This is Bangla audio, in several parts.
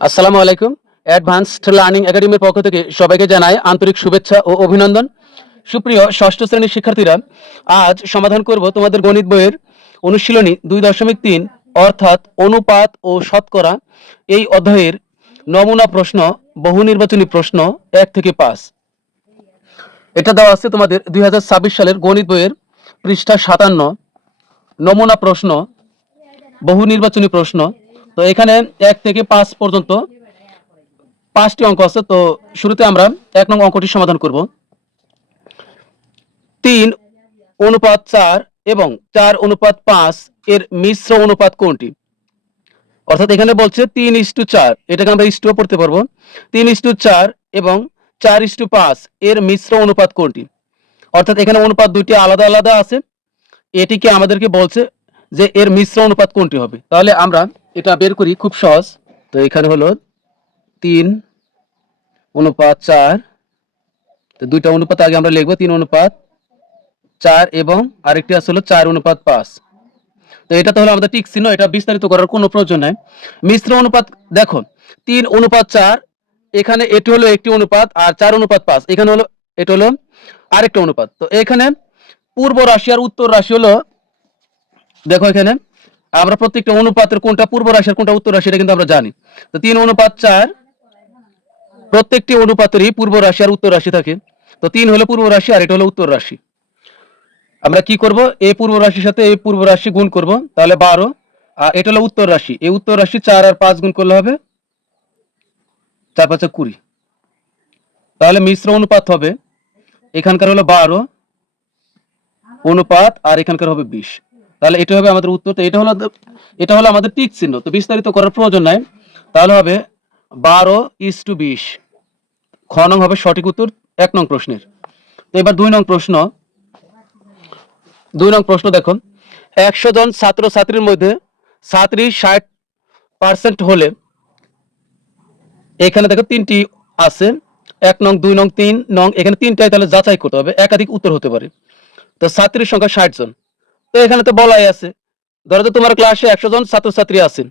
আসসালামু আলাইকুম। অ্যাডভান্সড লার্নিং একাডেমির পক্ষ থেকে সবাইকে জানাই আন্তরিক শুভেচ্ছা ও অভিনন্দন। সুপ্রিয় ষষ্ঠ শ্রেণীর শিক্ষার্থীরা, আজ সমাধান করব তোমাদের গণিত বইয়ের অনুশীলনী 2.3 অর্থাৎ অনুপাত ও শতকরা এই অধ্যায়ের নমুনা প্রশ্ন, বহু নির্বাচনী প্রশ্ন 1 থেকে 5। এটা দেওয়া আছে তোমাদের 2026 সালের গণিত বইয়ের পৃষ্ঠা 57, নমুনা প্রশ্ন, বহু নির্বাচনী প্রশ্ন। তো এখানে 1 থেকে 5 পর্যন্ত 5টি অঙ্ক আছে। তো শুরুতে আমরা 1 নং অঙ্কটি সমাধান করব। 3:4 এবং 4:5 এর মিশ্র অনুপাত কোনটি? অর্থাৎ এখানে বলছে 3:4, এটাকে আমরা ইস্টুও পড়তে পারবো। 3:4 এবং 4:5 এর মিশ্র অনুপাত কোনটি? অর্থাৎ এখানে অনুপাত দুইটি আলাদা আলাদা আছে, এটিকে আমাদেরকে বলছে যে এর মিশ্র অনুপাত কোনটি হবে। তাহলে আমরা এটা বের করি, খুব সহজ। তো এখানে হলো 3:4, তো দুইটা অনুপাত আগে আমরা লিখবো, 3:4 এবং আরেকটি আছে হলো 4:5। তো এটা তো হলো আমাদের টিক চিহ্ন, এটা বিস্তারিত করার কোনো প্রয়োজন নাই। মিশ্র অনুপাত দেখো, 3:4, এখানে এটি হলো একটি অনুপাত, আর 4:5 এখানে হলো, এটা হলো আরেকটা অনুপাত। তো এখানে পূর্ব রাশি আর উত্তর রাশি হলো, দেখো এখানে আমরা প্রত্যেকটা অনুপাতের কোনটা পূর্ব রাশি আর কোনটা উত্তর রাশি এটা কিন্তু আমরা জানি। তো 3:4, প্রত্যেকটি অনুপাতেরই পূর্ব রাশি আর উত্তর রাশি থাকে। তো 3 হলো পূর্ব রাশি আর এটা হলো উত্তর রাশি। আমরা কি করব, এই পূর্ব রাশির সাথে এই পূর্ব রাশি গুণ করব, তাহলে 12। আর এটা হলো উত্তর রাশি, এই উত্তর রাশি 4 আর 5 গুণ করলে হবে 4 5 20। তাহলে মিশ্র অনুপাত হবে, এখানকার হলো 12 অনুপাত আর এখানকার হবে 20। তাহলে এটা হবে আমাদের উত্তর। তো এটা হলো আমাদের টিক চিহ্ন, তো বিস্তারিত করার প্রয়োজন নাই। তাহলে হবে 12:20। খ নং হবে সঠিক উত্তর 1 নং প্রশ্নের। তো এবার 2 নং প্রশ্ন। 2 নং প্রশ্ন দেখো, 100 জন ছাত্রছাত্রীর মধ্যে ছাত্রী 60% হলে, এখানে দেখো তিনটি আছে, 1 নং 2 নং 3 নং, এখানে তিনটাই তাহলে যাচাই করতে হবে, একাধিক উত্তর হতে পারে। তো ছাত্রীর সংখ্যা 60 জন। তো এখানে তো বলাই আছে, ধরো যে তোমার ক্লাসে 100 জন ছাত্রছাত্রী আছেন,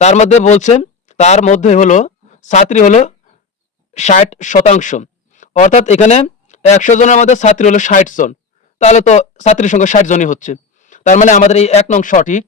তার মধ্যে বলছে, তার মধ্যে হলো ছাত্রী হলো 60%। অর্থাৎ এখানে 100 জনের মধ্যে ছাত্রী হলো 60 জন, তাহলে তো ছাত্রীর সংখ্যা 60 জনই হচ্ছে। তার মানে আমাদের এই 1 নং সঠিক,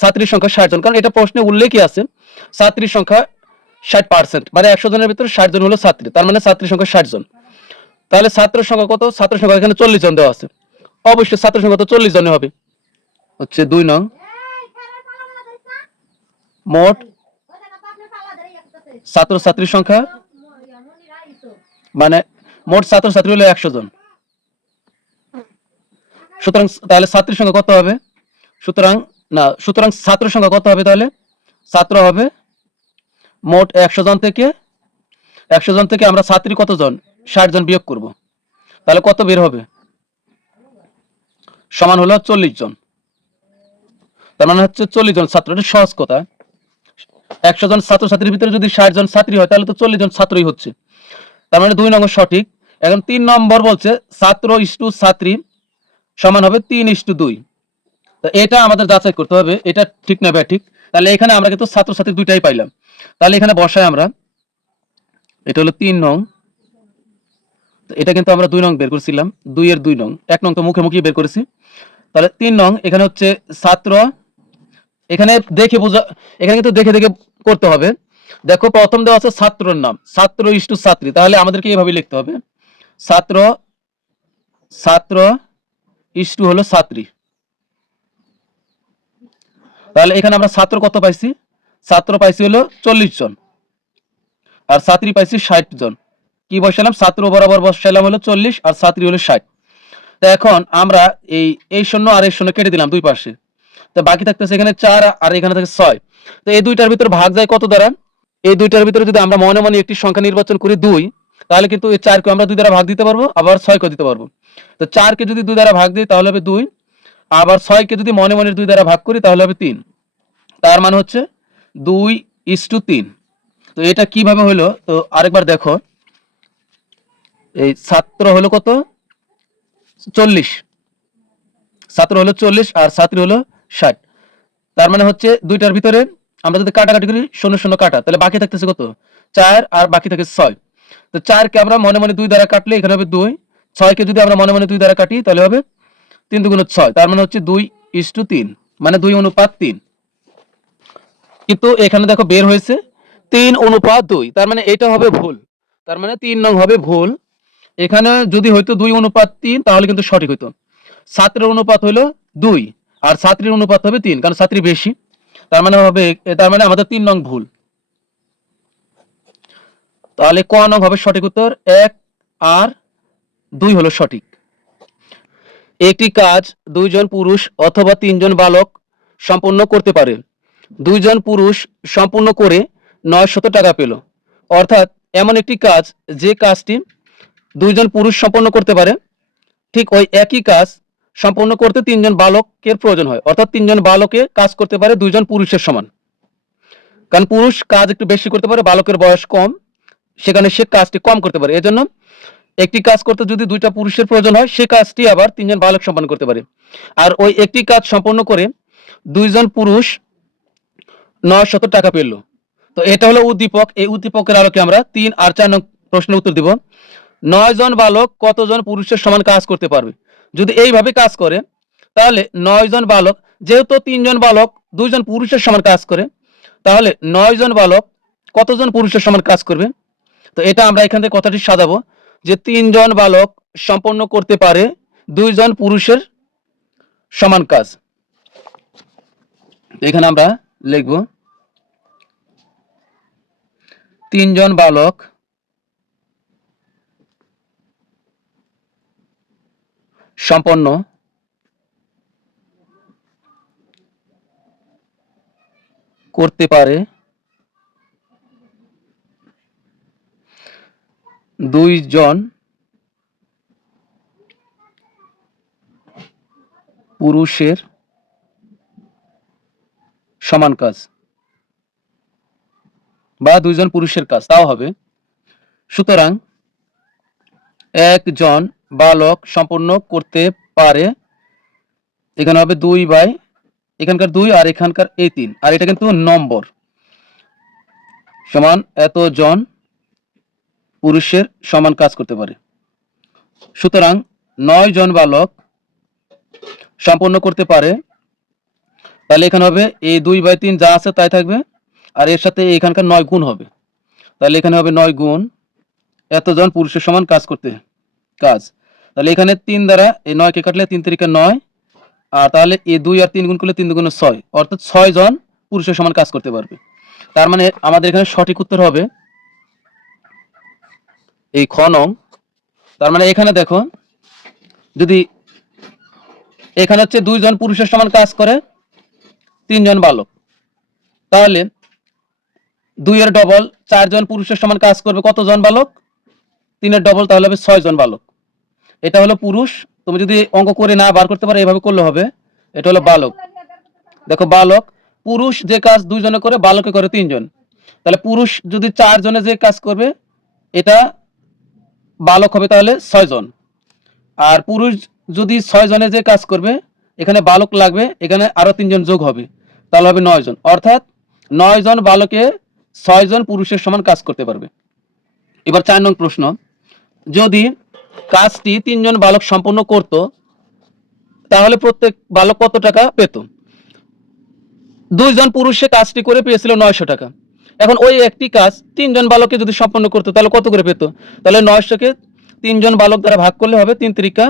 ছাত্রীর সংখ্যা 60 জন, কারণ এটা প্রশ্নে উল্লেখই আছে ছাত্রীর সংখ্যা 60%, মানে 100 জনের ভিতরে 60 জন হলো ছাত্রী, তার মানে ছাত্রীর সংখ্যা 60 জন। তাহলে ছাত্রের সংখ্যা কত? ছাত্রের সংখ্যা এখানে 40 জন দেওয়া আছে, অবশ্যই ছাত্রের সংখ্যা তো 40 জনের হবে। হচ্ছে 2 নং, মোট ছাত্রছাত্রীর সংখ্যা, মানে মোট ছাত্রছাত্রী হলো 100 জন। সুতরাং তাহলে ছাত্রীর সংখ্যা কত হবে? সুতরাং ছাত্রের সংখ্যা কত হবে? তাহলে ছাত্র হবে মোট 100 জন থেকে আমরা ছাত্রী কত জন? 60 জন বিয়োগ করব, তাহলে কত বের হবে? সমান হলো 40 জন। তার মানে হচ্ছে 40 জন ছাত্র। এটা সহজ কথা। 100 জন ছাত্রছাত্রীর ভিতরে যদি 60 জন ছাত্রী হয়, তাহলে তো 40 জন ছাত্রই হচ্ছে। তার মানে 2 নম্বর সঠিক। এখন 3 নম্বর বলছে ছাত্র ইস্টু ছাত্রী সমান হবে 3:2। তো এটা আমাদের যাচাই করতে হবে, এটা ঠিক না ব্যাঠিক। তাহলে এখানে আমরা কিন্তু ছাত্রছাত্রী দুইটাই পাইলাম, তাহলে এখানে বসাই আমরা, এটা হলো 3 নং, এটা কিন্তু আমরা 2 নং বের করেছিলাম, 2 এর 2 নং, 1 নং তো মুখে মুখে বের করেছি। তাহলে 3 নং এখানে হচ্ছে ছাত্র, এখানে দেখে বোঝা, এখানে কিন্তু দেখে দেখে করতে হবে। দেখো প্রথম দেওয়া আছে ছাত্রের নাম, ছাত্র ইস্টু ছাত্রী, তাহলে আমাদেরকে এইভাবে লিখতে হবে, ছাত্র ইস্টু হলো ছাত্রী। তাহলে এখানে আমরা ছাত্র কত পাইছি? ছাত্র পাইছি হলো 40 জন, আর ছাত্রী পাইছি 60 জন। কি বসালাম? ছাত্র বরাবর বসাইলাম হলো 40 আর ছাত্রী হলো 60। তো এখন আমরা এই শূন্য আর এই শূন্য কেটে দিলাম দুই পাশে, তো বাকি থাকতেছে এখানে 4 আর এখানে থাকে 6। তো এই দুইটার ভিতর ভাগ যায় কত দ্বারা? এই দুইটার ভিতরে যদি আমরা মনে মনে একটি সংখ্যা নির্বাচন করি 2, তাহলে কিন্তু এই 4 কে আমরা 2 দ্বারা ভাগ দিতে পারবো, আবার 6 কে দিতে পারবো। তো 4 কে যদি 2 দ্বারা ভাগ দিই তাহলে হবে 2, আবার 6 কে যদি মনে মনে 2 দ্বারা ভাগ করি তাহলে হবে 3। তার মানে হচ্ছে 2:3। তো এটা কিভাবে হলো? তো আরেকবার দেখো, এই ছাত্র হলো কত? 40, ছাত্র হলো 40 আর ছাত্রী হলো 60। তার মানে হচ্ছে দুইটার ভিতরে আমরা যদি কাটাকাটি করি 0 0 কাটা, তাহলে বাকি থাকতেছে কত? 4 আর বাকি থাকে 6। তো 4 কে আমরা মনে মনে 2 দ্বারা কাটলে এখানে হবে 2, 6 কে যদি আমরা মনে মনে 2 দ্বারা কাটি তাহলে হবে 3 2 6, তার মানে হচ্ছে 2:3, মানে 2:3। কিন্তু এখানে দেখো বের হয়েছে 3:2, তার মানে এটা হবে ভুল, তার মানে 3 নং হবে ভুল। এখানে যদি হয়তো 2:3 তাহলে কিন্তু সঠিক হইতো। ছাত্রের অনুপাত হলো 2 আর ছাত্রীর অনুপাত হবে 3, কারণ ছাত্রী বেশি, তার মানে আমাদের 3 নং ভুল। তাহলে ক নং হবে সঠিক উত্তর, 1 আর 2 হলো সঠিক। একটি কাজ 2 জন পুরুষ অথবা 3 জন বালক সম্পূর্ণ করতে পারে। 2 জন পুরুষ সম্পূর্ণ করে 900 টাকা পেল। অর্থাৎ এমন একটি কাজ যে কাজটি 2 জন পুরুষ সম্পন্ন করতে পারে, ঠিক ওই একই কাজ সম্পন্ন করতে 3 জন বালকের প্রয়োজন হয়। অর্থাৎ 3 জন বালকে কাজ করতে পারে 2 জন পুরুষের সমান, কারণ পুরুষ কাজ একটু বেশি করতে পারে, বালকের বয়স কম, সেখানে সে কাজটি কম করতে পারে। এজন্য একটি কাজ করতে যদি 2টা পুরুষের প্রয়োজন হয়, সে কাজটি আবার 3 জন বালক সম্পন্ন করতে পারে। আর ওই একটি কাজ সম্পন্ন করে 2 জন পুরুষ 900 টাকা পেল। তো এটা হলো উদ্দীপক। এই উদ্দীপকের আলোকে আমরা 3 আর 4 নং প্রশ্নের উত্তর দিব। 9 জন বালক কতজন পুরুষের সমান কাজ করতে পারবে? যদি এইভাবে কাজ করে তাহলে 9 জন বালক, যেহেতু 3 জন বালক 2 জন পুরুষের সমান কাজ করে, তাহলে 9 জন বালক কতজন পুরুষের সমান কাজ করবে? তো এটা আমরা এখান থেকে কথাটি সাজাবো যে 3 জন বালক সম্পন্ন করতে পারে 2 জন পুরুষের সমান কাজ। তো এখানে আমরা লিখব 3 জন বালক সম্পন্ন করতে পারে 2 জন পুরুষের সমান কাজ, বা 2 জন পুরুষের কাজ, তাও হবে। সুতরাং একজন বালক সম্পন্ন করতে পারে, এখানে হবে 2 বাই এখানকার 2 আর এখানকার এই 3, আর এটা কিন্তু নম্বর, সমান এতজন পুরুষের সমান কাজ করতে পারে। সুতরাং 9 জন বালক সম্পন্ন করতে পারে, তাহলে এখানে হবে এই 2/3 যা আছে তাই থাকবে, আর এর সাথে এখানকার 9 গুণ হবে, তাহলে এখানে হবে 9 গুণ এতজন পুরুষের সমান কাজ করতে কাজ। তাহলে এখানে 3 দ্বারা এই 9 কে কাটলে 3 3 9, আর তাহলে এই 2 আর 3 গুণ করলে 3 2 6, অর্থাৎ 6 জন পুরুষের সমান কাজ করতে পারবে। তার মানে আমাদের এখানে সঠিক উত্তর হবে এই খ নং। তার মানে এখানে দেখো, যদি এখানে হচ্ছে 2 জন পুরুষের সমান কাজ করে 3 জন বালক, তাহলে 2 এর ডবল 4 জন পুরুষের সমান কাজ করবে কতজন বালক? 3 এর ডবল, তাহলে হবে 6 জন বালক। এটা হলো পুরুষ। তুমি যদি অঙ্ক করে না বার করতে পারো এভাবে করলে হবে। এটা হলো বালক। দেখো বালক, পুরুষ যে কাজ 2 জনে করে, বালকে করে 3 জন, তাহলে পুরুষ যদি 4 জনে যে কাজ করবে এটা বালক হবে তাহলে 6 জন। আর পুরুষ যদি 6 জনে যে কাজ করবে, এখানে বালক লাগবে, এখানে আরো 3 জন যোগ হবে, তাহলে হবে 9 জন। অর্থাৎ 9 জন বালকে 6 জন পুরুষের সমান কাজ করতে পারবে। এবার 4 নং প্রশ্ন, যদি কাজটি 3 জন বালক সম্পন্ন করত তাহলে প্রত্যেক বালক কত টাকা পেত? 2 জন পুরুষে কাজটি করে পেয়েছিল 900 টাকা। এখন ওই একটি কাজ 3 জন বালকে যদি সম্পন্ন করতো তাহলে কত করে পেত? তাহলে 900 কে 3 জন বালক দ্বারা ভাগ করলে হবে 3 3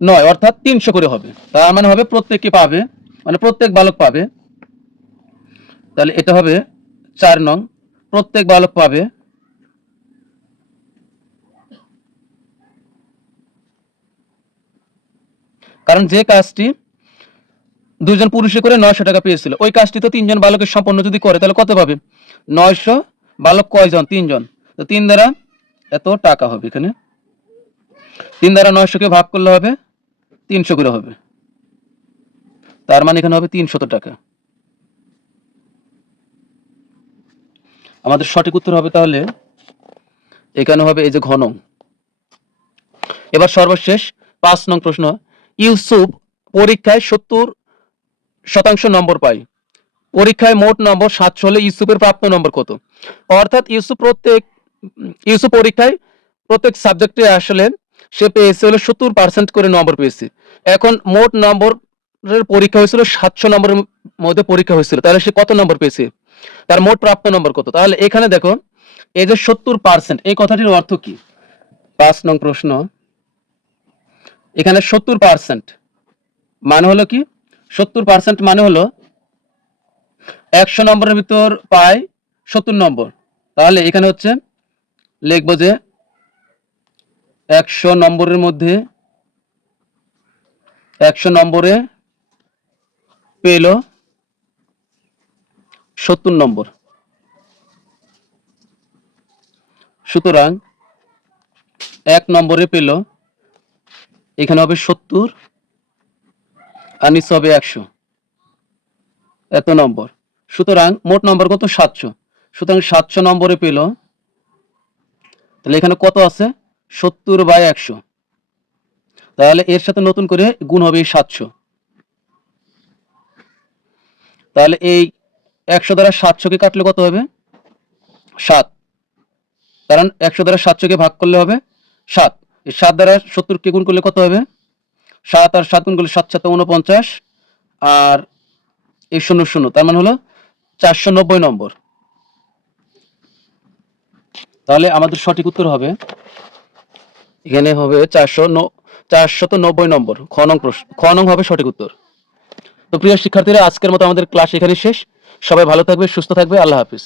9, অর্থাৎ 300 করে হবে। তার মানে হবে প্রত্যেককে পাবে, মানে প্রত্যেক বালক পাবে। তাহলে এটা হবে 4 নং, প্রত্যেক বালক পাবে। কারণ যে কাজটি 2 জন পুরুষে করে 900 টাকা পেয়েছিল, ওই কাজটি তো 3 জন বালকের সম্পন্ন যদি করে তাহলে কত পাবে? 900 বালক কয়জন? 3 জন, তো 3 দ্বারা এত টাকা হবে। এখানে 3 দ্বারা 900 কে ভাগ করলে হবে 300 করে হবে, তার মানে এখানে হবে 300 টাকা। আমাদের সঠিক উত্তর হবে তাহলে এখানে হবে এই যে ঘ নং। এবার সর্বশেষ 5 নং প্রশ্ন, ইউসুফ পরীক্ষায় 70% নম্বর পায়, পরীক্ষায় মোট নম্বর 700 হলে ইউসুফের প্রাপ্ত নম্বর কত? অর্থাৎ ইউসুফ পরীক্ষায় প্রত্যেক সাবজেক্টে আসলে সে পেয়েছে হলো 70% করে নম্বর পেয়েছে। এখন মোট নম্বরের পরীক্ষা হয়েছিল 700 নম্বরের মধ্যে পরীক্ষা হয়েছিল, তাহলে সে কত নম্বর পেয়েছে, তার মোট প্রাপ্ত নম্বর কত? তাহলে এখানে দেখো এই যে 70%, এই কথাটির অর্থ কি? 5 নং প্রশ্ন, এখানে 70% মানে হলো কি? 70% মানে হলো 100 নম্বরের ভিতর পায় 70 নম্বর। তাহলে এখানে হচ্ছে লিখবো যে 100 নম্বরের মধ্যে 100 নম্বরে পেল 70 নম্বর। সুতরাং 1 নম্বরে পেল, এখানে হবে 70 আর নিচে হবে 100, এত নম্বর। সুতরাং মোট নম্বর কত? 700। সুতরাং 700 নম্বরে পেল, তাহলে এখানে কত আছে? 70/100। তাহলে এর সাথে নতুন করে গুণ হবে 700। তাহলে এই 100 দ্বারা 700কে কাটলে কত হবে? 7। কারণ 100 দ্বারা 700কে ভাগ করলে হবে 7। এই 7 দ্বারা 70কে গুণ করলে কত হবে? 7 আর 7 গুণ করলে 7 7 49, আর এই 0 0, তার মানে হলো 490 নম্বর। তাহলে আমাদের সঠিক উত্তর হবে, এখানে হবে 490 নম্বর। খ নং হবে সঠিক উত্তর। তো প্রিয় শিক্ষার্থীরা, আজকের মতো আমাদের ক্লাস এখানে শেষ। সবাই ভালো থাকবে, সুস্থ থাকবে। আল্লাহ হাফিজ।